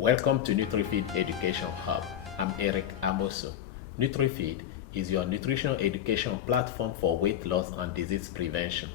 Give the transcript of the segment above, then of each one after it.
Welcome to Nutrifid Education Hub. I'm Eric Amoso. Nutrifid is your nutritional education platform for weight loss and disease prevention.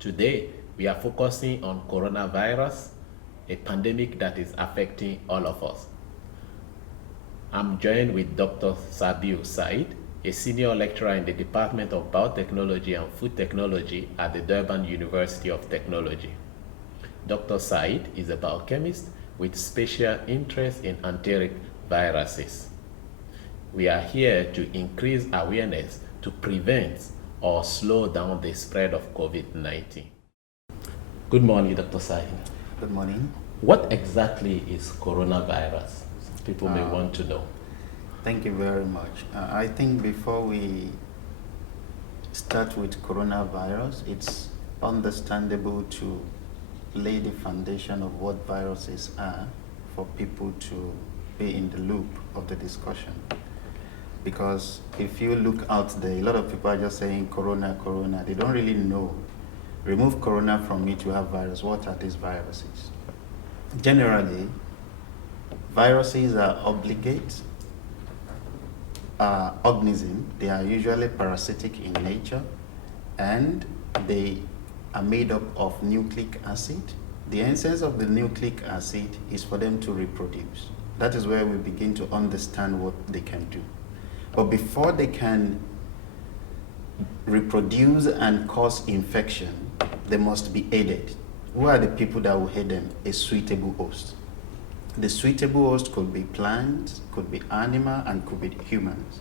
Today, we are focusing on coronavirus, a pandemic that is affecting all of us. I'm joined with Dr. Sabiu Said, a senior lecturer in the Department of Biotechnology and Food Technology at the Durban University of Technology. Dr. Said is a biochemist with special interest in enteric viruses. We are here to increase awareness to prevent or slow down the spread of COVID-19. Good morning, Dr. Said. Good morning. What exactly is coronavirus? People may want to know. Thank you very much. I think before we start with coronavirus, it's understandable to lay the foundation of what viruses are for people to be in the loop of the discussion. Because if you look out there, a lot of people are just saying corona, corona. They don't really know. Remove corona from it, you have virus. What are these viruses? Generally, viruses are obligate organisms. They are usually parasitic in nature, and they are made up of nucleic acid. The essence of the nucleic acid is for them to reproduce. That is where we begin to understand what they can do. But before they can reproduce and cause infection, they must be aided. Who are the people that will aid them? A suitable host. The suitable host could be plants, could be animal, and could be humans.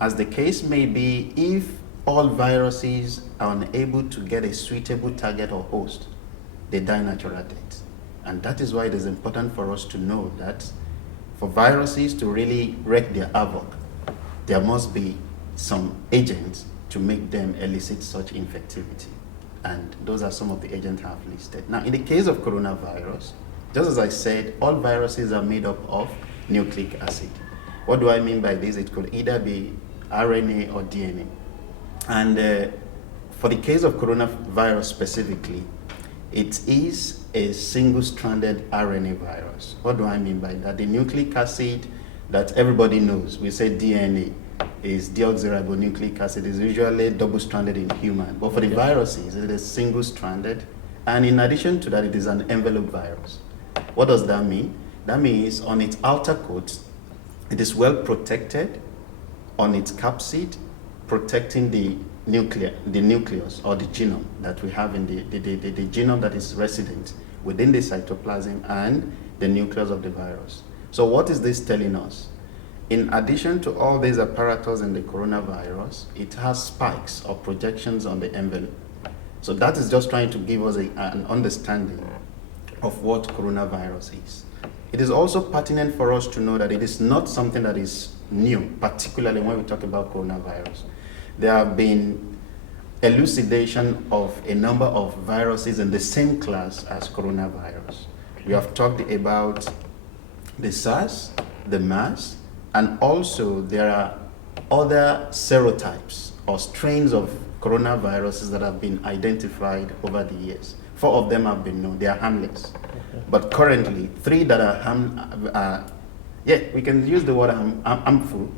As the case may be, if all viruses are unable to get a suitable target or host, they die natural death. And that is why it is important for us to know that for viruses to really wreak their havoc, there must be some agents to make them elicit such infectivity. And those are some of the agents I have listed. Now, in the case of coronavirus, just as I said, all viruses are made up of nucleic acid. What do I mean by this? It could either be RNA or DNA. And for the case of coronavirus specifically, it is a single-stranded RNA virus. What do I mean by that? The nucleic acid that everybody knows, we say DNA, is deoxyribonucleic acid, is usually double-stranded in human. But for the viruses, it is single-stranded. And in addition to that, it is an envelope virus. What does that mean? That means on its outer coat, it is well protected on its capsid, protecting the nucleus or the genome that we have in the genome that is resident within the cytoplasm and the nucleus of the virus. So what is this telling us? In addition to all these apparatus in the coronavirus, it has spikes or projections on the envelope. So that is just trying to give us an understanding of what coronavirus is. It is also pertinent for us to know that it is not something that is new, particularly when we talk about coronavirus. There have been elucidation of a number of viruses in the same class as coronavirus. We have talked about the SARS, the MERS, and also there are other serotypes or strains of coronaviruses that have been identified over the years. 4 of them have been known. They are harmless. But currently, 3 that are we can use the word harmful.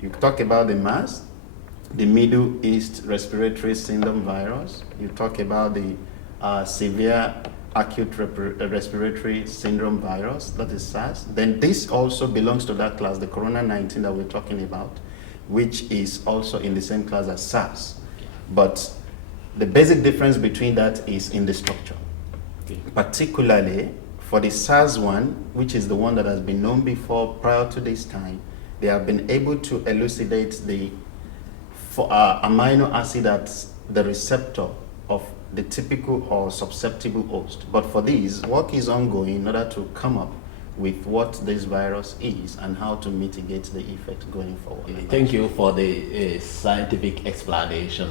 You talk about the MERS, the Middle East Respiratory Syndrome virus. You talk about the severe acute respiratory syndrome virus, that is SARS. Then this also belongs to that class, the Corona-19 that we're talking about, which is also in the same class as SARS. But the basic difference between that is in the structure. Particularly for the SARS one, which is the one that has been known before prior to this time, they have been able to elucidate the amino acid at the receptor of the typical or susceptible host. But for these, work is ongoing in order to come up with what this virus is and how to mitigate the effect going forward. Thank you for the scientific explanation.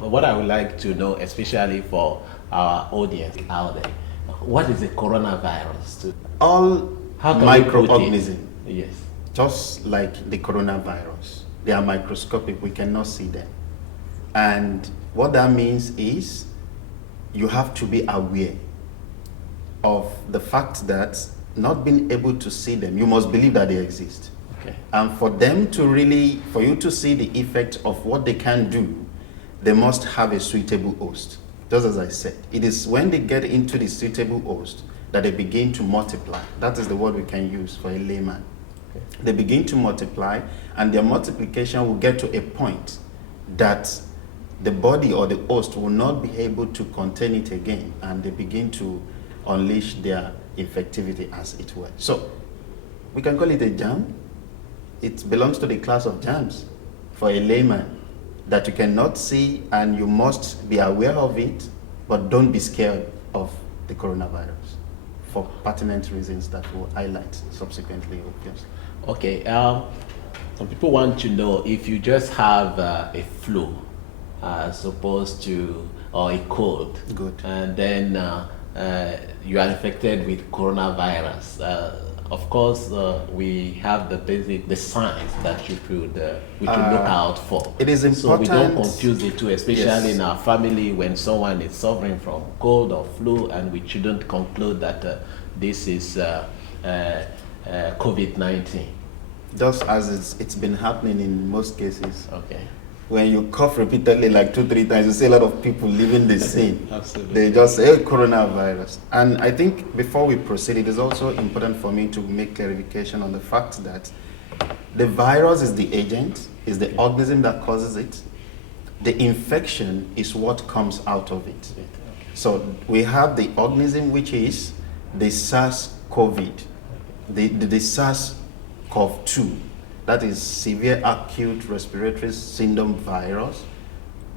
What I would like to know, especially for our audience out there, what is a coronavirus? All microorganisms, yes, just like the coronavirus, they are microscopic. We cannot see them. And what that means is you have to be aware of the fact that not being able to see them, you must believe that they exist. Okay. And for you to see the effect of what they can do, they must have a suitable host. Just as I said, it is when they get into the suitable host that they begin to multiply. That is the word we can use for a layman. Okay. They begin to multiply, and their multiplication will get to a point that the body or the host will not be able to contain it again, and they begin to unleash their infectivity, as it were. So we can call it a germ. It belongs to the class of germs for a layman that you cannot see, and you must be aware of it, but don't be scared of the coronavirus for pertinent reasons that we'll highlight subsequently, obviously. Okay. Some people want to know if you just have a flu as opposed to, or a cold. Good. And then you are infected with coronavirus. Of course, we have the signs that we should look out for. It is important. So we don't confuse the two, especially Yes. in our family when someone is suffering from cold or flu, and we shouldn't conclude that this is COVID-19. Just as it's been happening in most cases. Okay. When you cough repeatedly, like 2-3 times, you see a lot of people leaving the scene. Absolutely. They just say, hey, coronavirus. And I think before we proceed, it is also important for me to make clarification on the fact that the virus is the agent, is the organism that causes it. The infection is what comes out of it. Okay. So we have the organism, which is the SARS-CoV, the SARS-CoV-2. That is severe acute respiratory syndrome virus,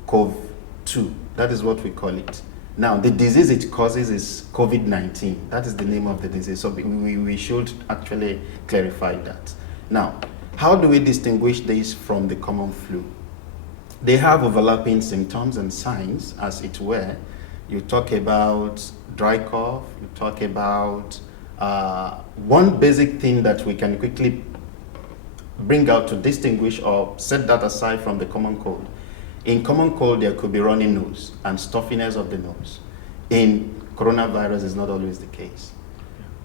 CoV-2. That is what we call it. Now, the disease it causes is COVID-19. That is the name of the disease. So we should actually clarify that. Now, how do we distinguish this from the common flu? They have overlapping symptoms and signs, as it were. You talk about dry cough. You talk about one basic thing that we can quickly bring out to distinguish or set that aside from the common cold. In common cold, there could be runny nose and stuffiness of the nose. In coronavirus, is not always the case.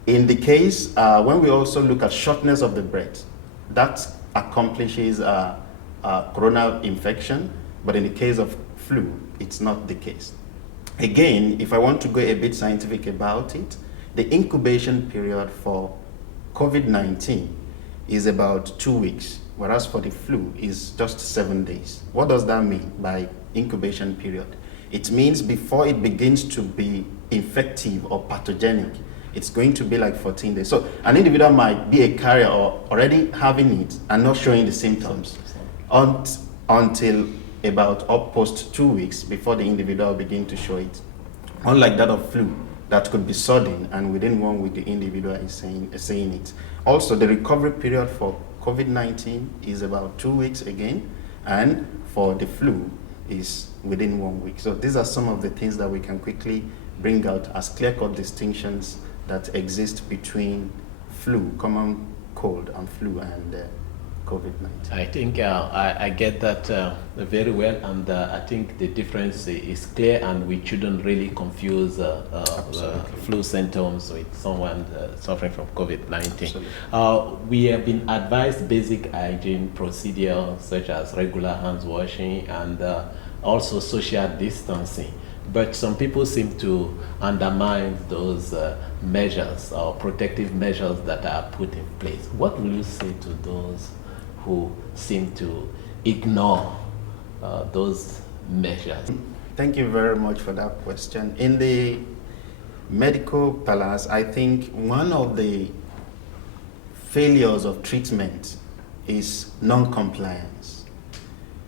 In the case, when we also look at shortness of the breath, that accomplishes corona infection, but in the case of flu, it's not the case. Again, if I want to go a bit scientific about it, the incubation period for COVID-19 is about 2 weeks, whereas for the flu is just 7 days. What does that mean by incubation period? It means before it begins to be infective or pathogenic, it's going to be like 14 days. So an individual might be a carrier or already having it and not showing the symptoms until about up post 2 weeks before the individual begin to show it. Unlike that of flu, that could be sudden, and within 1 week the individual is saying it. Also, the recovery period for COVID-19 is about 2 weeks again, and for the flu is within 1 week. So these are some of the things that we can quickly bring out as clear-cut distinctions that exist between flu, common cold, and flu and COVID-19. I think I get that very well, and I think the difference is clear, and we shouldn't really confuse flu symptoms with someone suffering from COVID-19. We have been advised basic hygiene procedures such as regular hands washing and also social distancing. But some people seem to undermine those measures or protective measures that are put in place. What will you say to those who seem to ignore those measures? Thank you very much for that question. In the medical palace, I think one of the failures of treatment is non-compliance.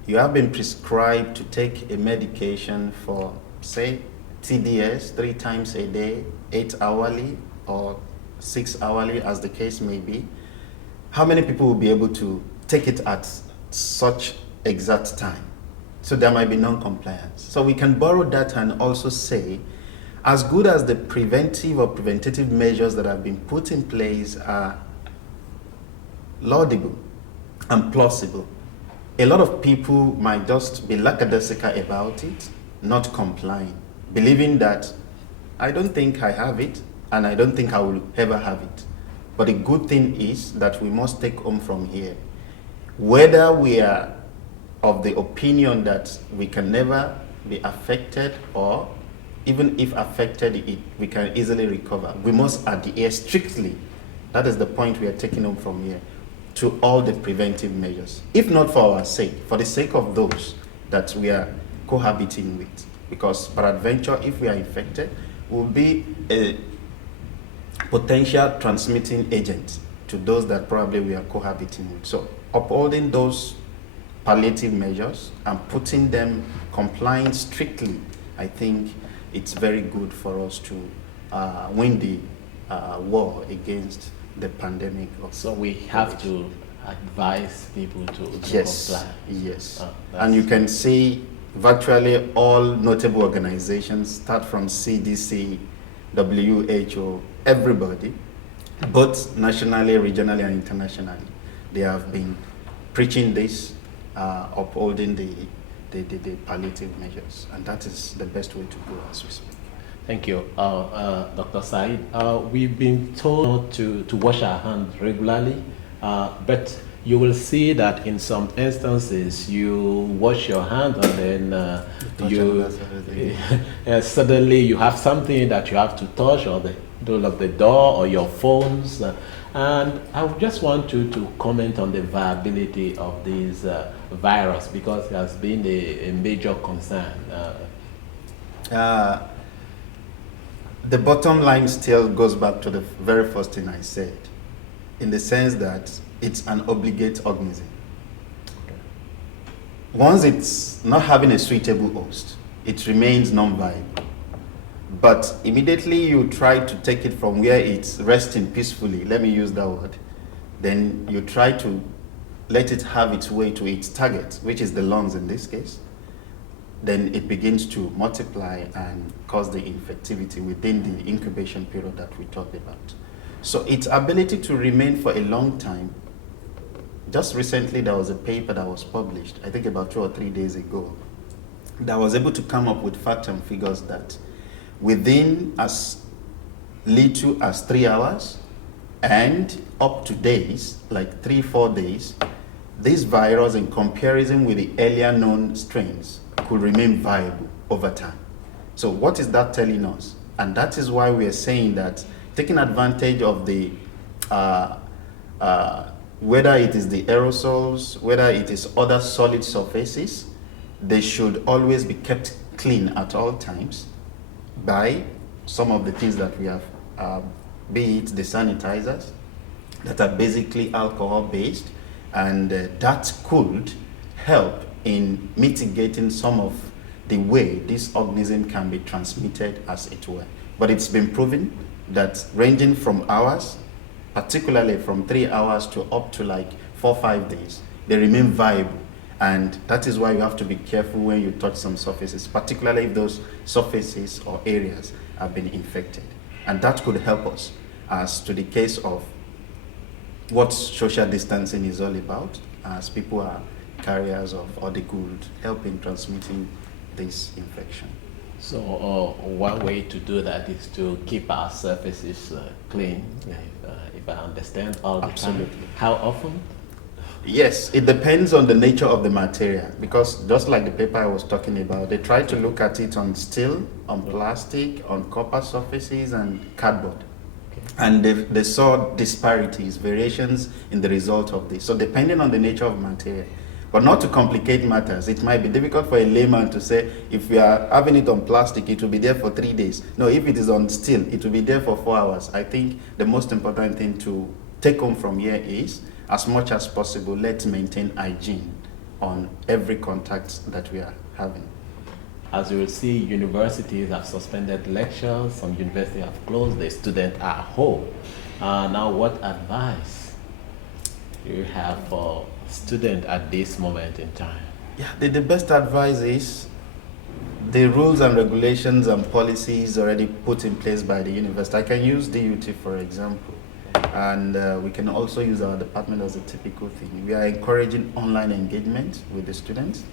You have been prescribed to take a medication for, say, TDS 3 times a day, 8 hourly or 6 hourly, as the case may be. How many people will be able to take it at such exact time? So there might be non-compliance. So we can borrow that and also say, as good as the preventive or preventative measures that have been put in place are laudable and plausible, a lot of people might just be lackadaisical about it, not complying, believing that I don't think I have it and I don't think I will ever have it. But the good thing is that we must take home from here, whether we are of the opinion that we can never be affected, or even if affected, we can easily recover. We must adhere strictly, that is the point we are taking home from here, to all the preventive measures. If not for our sake, for the sake of those that we are cohabiting with. Because peradventure, if we are infected, we'll be a potential transmitting agent to those that probably we are cohabiting with. So upholding those palliative measures and putting them complying strictly, I think it's very good for us to win the war against the pandemic. So we have to advise people to comply. Yes. And you can see virtually all notable organizations, start from CDC, WHO, everybody, both nationally, regionally, and internationally, they have been preaching this, upholding the palliative measures, and that is the best way to go as we speak. Thank you, Dr. Said. We've been told to wash our hands regularly, but you will see that in some instances you wash your hand and then suddenly you have something that you have to touch, or the door of the door, or your phones. And I just want you to comment on the viability of this virus, because it has been a major concern. The bottom line still goes back to the very first thing I said, in the sense that it's an obligate organism. Okay. Once it's not having a suitable host, it remains non-viable. But immediately you try to take it from where it's resting peacefully, let me use that word, then you try to let it have its way to its target, which is the lungs in this case, then it begins to multiply and cause the infectivity within the incubation period that we talked about. So its ability to remain for a long time, just recently there was a paper that was published, I think about 2 or 3 days ago, that was able to come up with facts and figures that within as little as 3 hours and up to days, like 3-4 days, this virus, in comparison with the earlier known strains, could remain viable over time. So what is that telling us? And that is why we are saying that taking advantage of the whether it is the aerosols, whether it is other solid surfaces, they should always be kept clean at all times by some of the things that we have, be it the sanitizers that are basically alcohol based, and that could help in mitigating some of the way this organism can be transmitted, as it were. But it's been proven that ranging from hours, particularly from 3 hours to up to like 4-5 days, they remain viable. And that is why you have to be careful when you touch some surfaces, particularly if those surfaces or areas have been infected. And that could help us as to the case of what social distancing is all about, as people are carriers of, or they could help in transmitting this infection. So one way to do that is to keep our surfaces clean, if I understand, all the Absolutely. time. How often? Yes, it depends on the nature of the material, because just like the paper I was talking about, they try to look at it on steel, on plastic, on copper surfaces, and cardboard. Okay. And they saw disparities, variations in the result of this. So depending on the nature of material, but not to complicate matters, it might be difficult for a layman to say, if we are having it on plastic, it will be there for 3 days. No, if it is on steel, it will be there for 4 hours. I think the most important thing to take home from here is, as much as possible, let's maintain hygiene on every contact that we are having. As you will see, universities have suspended lectures, some universities have closed, the students are home. Now, what advice do you have for students at this moment in time? Yeah, the best advice is the rules and regulations and policies already put in place by the university. I can use DUT, for example. And we can also use our department as a typical thing. We are encouraging online engagement with the students,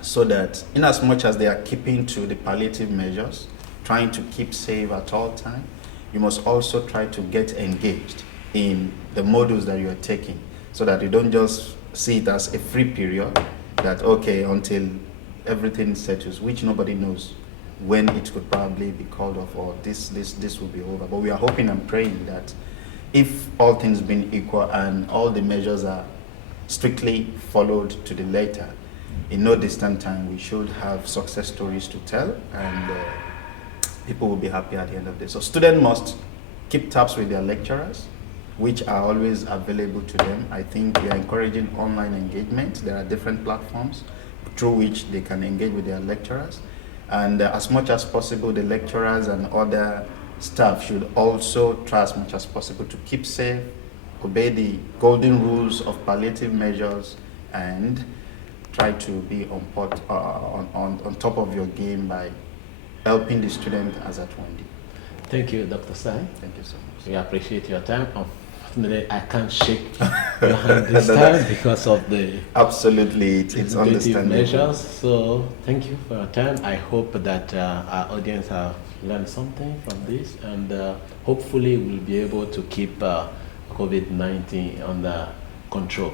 so that in as much as they are keeping to the palliative measures, trying to keep safe at all time, you must also try to get engaged in the modules that you are taking, so that you don't just see it as a free period, that okay, until everything settles, which nobody knows when it could probably be called off, or this will be over. But we are hoping and praying that if all things being equal and all the measures are strictly followed to the letter, in no distant time we should have success stories to tell, and people will be happy at the end of the day. So students must keep tabs with their lecturers, which are always available to them. I think we are encouraging online engagement. There are different platforms through which they can engage with their lecturers. And as much as possible, the lecturers and other staff should also try as much as possible to keep safe, obey the golden rules of palliative measures, and try to be on top of your game by helping the student as at one day. Thank you, Dr. Sai. Thank you so much. We appreciate your time. Unfortunately, I can't shake your hand this time because of the absolutely it's executive understandable measures. So thank you for your time. I hope that our audience have learned something from this, and hopefully we'll be able to keep COVID-19 under control.